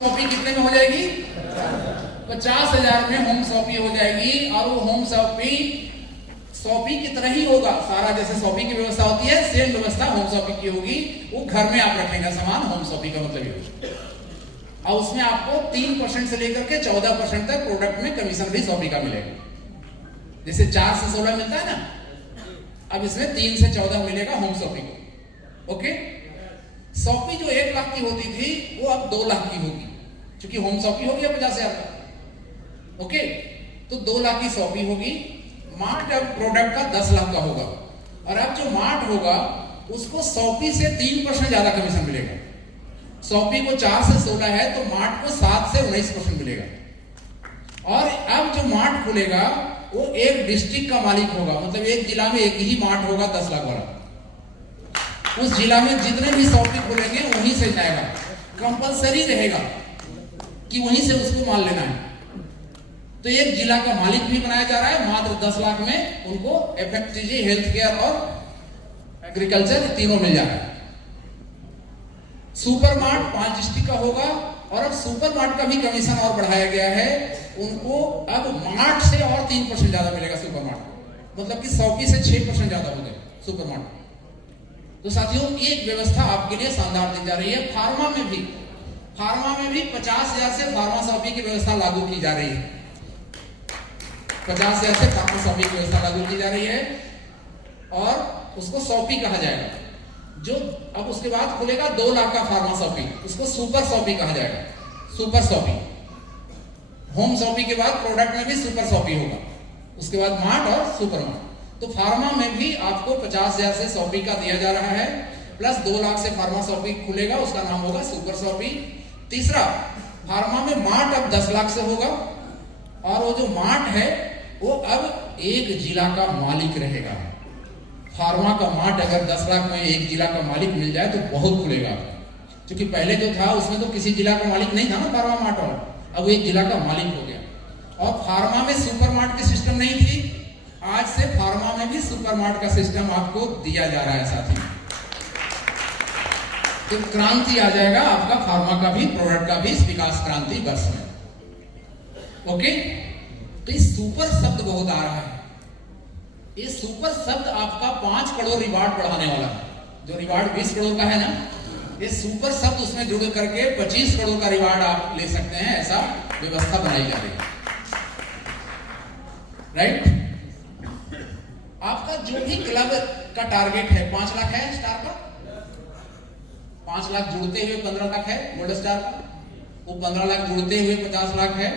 Shoppe कितने में हो जाएगी? 50,000 में होम शॉपी हो जाएगी। और वो होम शॉपी की तरह ही होगा सारा, जैसे शॉपी की व्यवस्था होती है सेम व्यवस्था होम शॉपी की होगी। वो घर में आप रखेंगे सामान, होम शॉपी का मतलब ये। और उसमें आपको 3% से लेकर के 14% तक प्रोडक्ट में कमीशन भी शॉपी का मिलेगा। जैसे 4 से 16 मिलता है ना, अब इसमें 3 से 14 मिलेगा होम शॉपी को। ओके, शॉपी जो 1 लाख की होती थी वो अब 2 लाख की होगी, क्योंकि होम शॉपी हो गया 50,000 का। ओके, तो 2 लाख की शॉपी होगी। मार्ट अब प्रोडक्ट का 10 लाख का होगा, और अब जो मार्ट होगा उसको शॉपी से 3% ज्यादा कमीशन मिलेगा। शॉपी को 4 से 16 है तो मार्ट को 7 से 19% मिलेगा। और अब जो मार्ट खुलेगा वो एक डिस्ट्रिक्ट का मालिक होगा, मतलब एक जिला में एक ही मार्ट होगा 10 लाख वाला। उस जिला में जितने भी शॉपी खुलेंगे वहीं से जाएगा, कंपलसरी रहेगा कि वहीं से उसको माल लेना है। तो एक जिला का मालिक भी बनाया जा रहा है मात्र 10 लाख में। उनको एफएमसीजी, हेल्थ केयर और एग्रीकल्चर तीनों मिल जा रहा है। सुपर मार्ट 5 डिस्ट्रिक्ट का होगा, और अब सुपर मार्ट का भी कमीशन और बढ़ाया गया है। उनको अब मार्ट से और 3% ज्यादा मिलेगा सुपर मार्ट, मतलब कि शॉपी से 6% ज्यादा हो गया सुपर मार्ट। तो साथियों, एक व्यवस्था आपके लिए शानदार दी जा रही है। फार्मा में भी 50,000 से फार्मा शॉपी की व्यवस्था लागू की जा रही है। 50,000 से फार्मा शॉपी की व्यवस्था लागू की जा रही है, और उसको शॉपी कहा जाएगा। जो अब उसके बाद खुलेगा 2 लाख का फार्मा शॉपी, उसको सुपर शॉपी कहा जाएगा। सुपर शॉपी, होम शॉपी के बाद प्रोडक्ट में भी सुपर शॉपी होगा, उसके बाद मार्ट और सुपर मार्ट। तो फार्मा में भी आपको 50,000 से शॉपी का दिया जा रहा है, प्लस 2 लाख से फार्मा शॉपी खुलेगा, उसका नाम होगा सुपर शॉपी। तीसरा, फार्मा में मार्ट अब 10 लाख से होगा, और वो जो मार्ट है वो अब एक जिला का मालिक रहेगा। फार्मा का मार्ट अगर 10 लाख में एक जिला का मालिक मिल जाए तो बहुत खुलेगा, क्योंकि पहले जो था उसमें तो किसी जिला का मालिक नहीं था ना फार्मा मार्ट वाला, अब वो एक जिला का मालिक हो गया। और फार्मा में सुपर मार्ट की सिस्टम नहीं थी, आज से फार्मा में भी सुपर मार्ट का सिस्टम आपको दिया जा रहा है साथी। तो क्रांति आ जाएगा आपका फार्मा का भी, प्रोडक्ट का भी विकास क्रांति वर्ष में। ओके, तो इस सुपर शब्द बहुत आ रहा है। ये सुपर शब्द आपका 5 करोड़ रिवार्ड बढ़ाने वाला है। जो रिवार्ड 20 करोड़ का है ना, ये सुपर शब्द उसमें जुड़ करके 25 करोड़ का रिवार्ड आप ले सकते हैं, ऐसा व्यवस्था बनाई जा रही है। राइट, आपका जो भी क्लब का टारगेट है 5 लाख है स्टार का, 5 लाख जुड़ते हुए 15 लाख है गोल्ड स्टार का, वो 15 लाख जुड़ते हुए 50 लाख है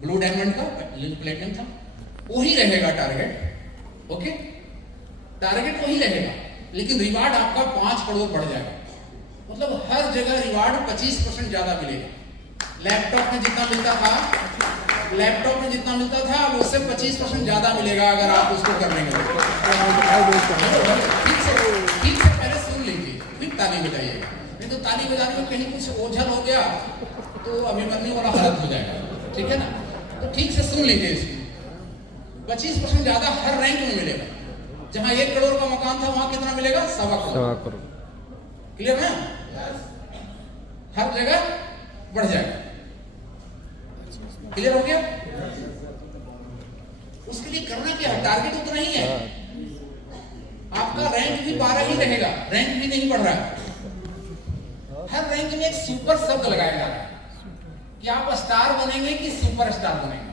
ब्लू डायमंड का, प्लेटिनम था। वही रहेगा टारगेट। ओके, टारगेट वही रहेगा, लेकिन रिवार्ड आपका 5 करोड़ बढ़ जाएगा। मतलब हर जगह रिवार्ड 25% ज्यादा मिलेगा। लैपटॉप में जितना मिलता था अब उससे 25% ज्यादा मिलेगा, अगर आप उसको कर लेंगे। ठीक से पहले सुन लीजिए, फिर ताली बजाइएगा, नहीं तो ताली बजाने में कहीं कुछ ओझल हो गया तो अभिमन्यु वाला हालत हो जाएगा। ठीक है ना, तो ठीक से सुन लीजिए इसको। 25% ज्यादा हर रैंक में मिलेगा। जहां 1 करोड़ का मकान था वहां कितना मिलेगा? 1.25 करोड़। क्लियर है? हर जगह बढ़ जाएगा। क्लियर हो गया? उसके लिए करना क्या है? टारगेट उतना ही है। आपका रैंक भी 12 ही रहेगा, रैंक भी नहीं बढ़ रहा है। हर रैंक में एक सुपर शब्द लगाया जा रहा है कि आप स्टार बनेंगे कि सुपर स्टार बनेंगे,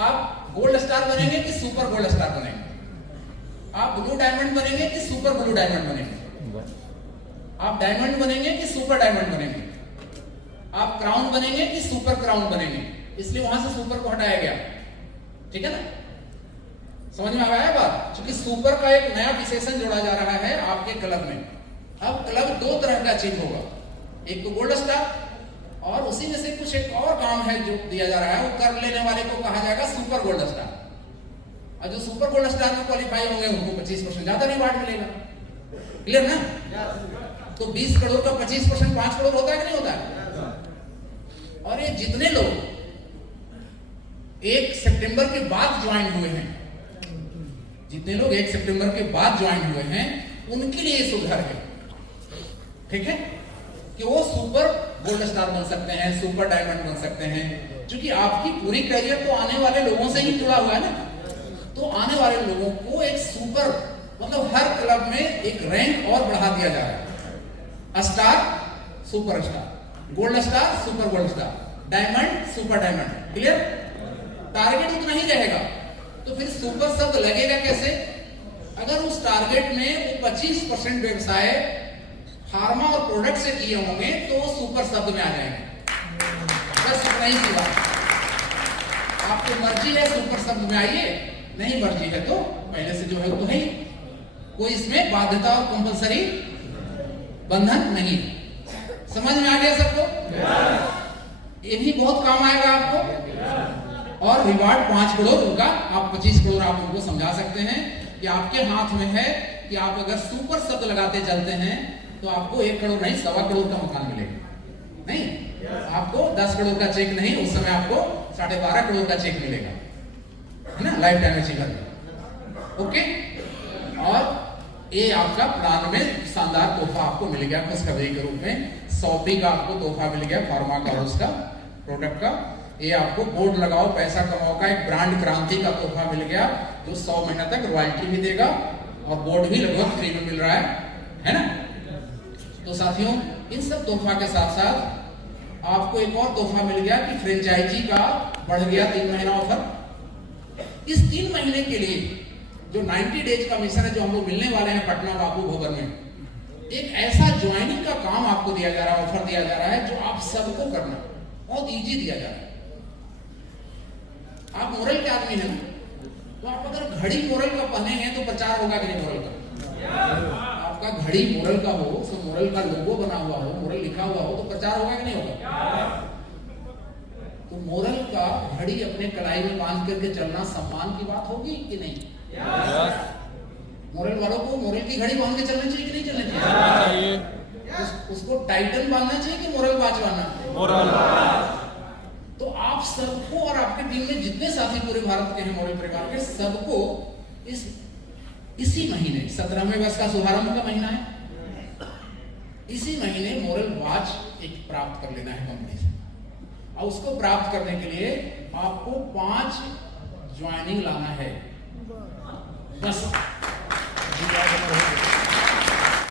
आप गोल्ड स्टार बनेंगे कि सुपर गोल्ड स्टार बनेंगे, आप ब्लू डायमंड बनेंगे कि सुपर ब्लू डायमंड बनेंगे, आप डायमंड बनेंगे कि सुपर डायमंड बनेंगे, आप क्राउन बनेंगे कि सुपर क्राउन बनेंगे। इसलिए वहां से सुपर को हटाया गया। ठीक है ना, समझ में आ रहा है बात? क्योंकि सुपर का एक नया विशेषण जोड़ा जा रहा है आपके क्लब में। अब क्लब 2 तरह का चीज होगा, एक तो गोल्ड स्टार, और उसी में से कुछ एक और काम है जो दिया जा रहा है, वो कर लेने वाले को कहा जाएगा सुपर गोल्ड स्टार। और जो सुपर गोल्ड स्टार में क्वालिफाई होंगे उनको 25% ज्यादा रिवार्ड मिलेगा। क्लियर ना? तो 20 करोड़ का 25% 5 करोड़ होता है कि नहीं होता है? और ये जितने लोग 1 सितंबर के बाद ज्वाइन हुए हैं, जितने लोग 1 सितंबर के बाद ज्वाइन हुए हैं, उनके लिए सुधार है। ठीक है, कि वो सुपर गोल्ड स्टार बन सकते हैं, सुपर डायमंड बन सकते हैं, क्योंकि आपकी पूरी करियर तो आने वाले लोगों से ही जुड़ा हुआ है ना। तो आने वाले लोगों को एक सुपर, मतलब हर क्लब में एक रैंक और बढ़ा दिया जा रहा है। Star, super star, gold star, super gold star, diamond, super diamond. Clear? Target उतना ही रहेगा, तो फिर सुपर शब्द लगेगा कैसे? अगर उस टारगेट में वो 25% व्यवसाय फार्मा और प्रोडक्ट से किए होंगे तो वो सुपर शब्द में आ जाएंगे। बस इतना ही सी बात। आपको मर्जी है सुपर शब्द में आइए, नहीं मर्जी है तो पहले से जो है तो है, कोई इसमें बाध्यता और कंपलसरी बंधन नहीं। समझ में आ गया सबको? ये भी बहुत काम आएगा आपको। और रिवार्ड 5 करोड़ उनका, आप 25 करोड़ आप उनको समझा सकते हैं कि आपके हाथ में है कि आप अगर सुपर शब्द लगाते चलते हैं तो आपको 1 करोड़ नहीं 1.25 करोड़ का मकान मिलेगा। नहीं, आपको 10 करोड़ का चेक नहीं, उस समय आपको 12.5 करोड़ का चेक मिलेगा, है ना, लाइफ टाइम अचीवर। ओके, और ये आपका प्लान में शानदार तोहफा आपको मिल गया खुशखबरी के रूप में। सॉपी का आपको तोहफा मिल गया, फार्मा का, उसका प्रोडक्ट का। ये आपको बोर्ड लगाओ पैसा कमाओ का एक ब्रांड क्रांति का तोहफा मिल गया, जो 100 महीना तक रॉयल्टी भी देगा और बोर्ड भी लगभग फ्री में मिल रहा है ना। तो साथियों, इन सब तोहफा के साथ साथ आपको एक और तोहफा मिल गया कि फ्रेंचाइजी का बढ़ गया 3 महीना ऑफर। इस 3 महीने के लिए जो 90 डेज का मिशन है, जो हम लोग मिलने वाले हैं पटना बापू भवन में, एक ऐसा ज्वाइनिंग का काम आपको दिया जा रहा है, ऑफर दिया जा रहा है, जो आप सबको करना बहुत इजी दिया जा रहा है। आप मोरल के आदमी हैं, तो आप अगर घड़ी मोरल का पहने हैं तो प्रचार होगा कि नहीं मोरल का? आपका घड़ी मोरल का हो, उसमें मोरल का लोगो बना हुआ हो, मोरल लिखा हुआ हो, तो प्रचार होगा कि नहीं होगा? तो मोरल का घड़ी अपने कलाई में बांध करके चलना सम्मान की बात होगी कि नहीं? मोरल वालों को मोरल की घड़ी बांध के चलना चाहिए कि नहीं चलना चाहिए? उसको टाइटन बांधना चाहिए कि मोरल वॉच बांधना? मोरल। तो आप सबको और आपके टीम में जितने साथी पूरे भारत के हैं मोरल परिवार के, सबको इसी महीने 17वें वर्ष का शुभारंभ का महीना है, इसी महीने मोरल वॉच एक प्राप्त कर लेना है कंपनी से। और उसको प्राप्त करने के लिए आपको 5 ज्वाइनिंग लाना है बस।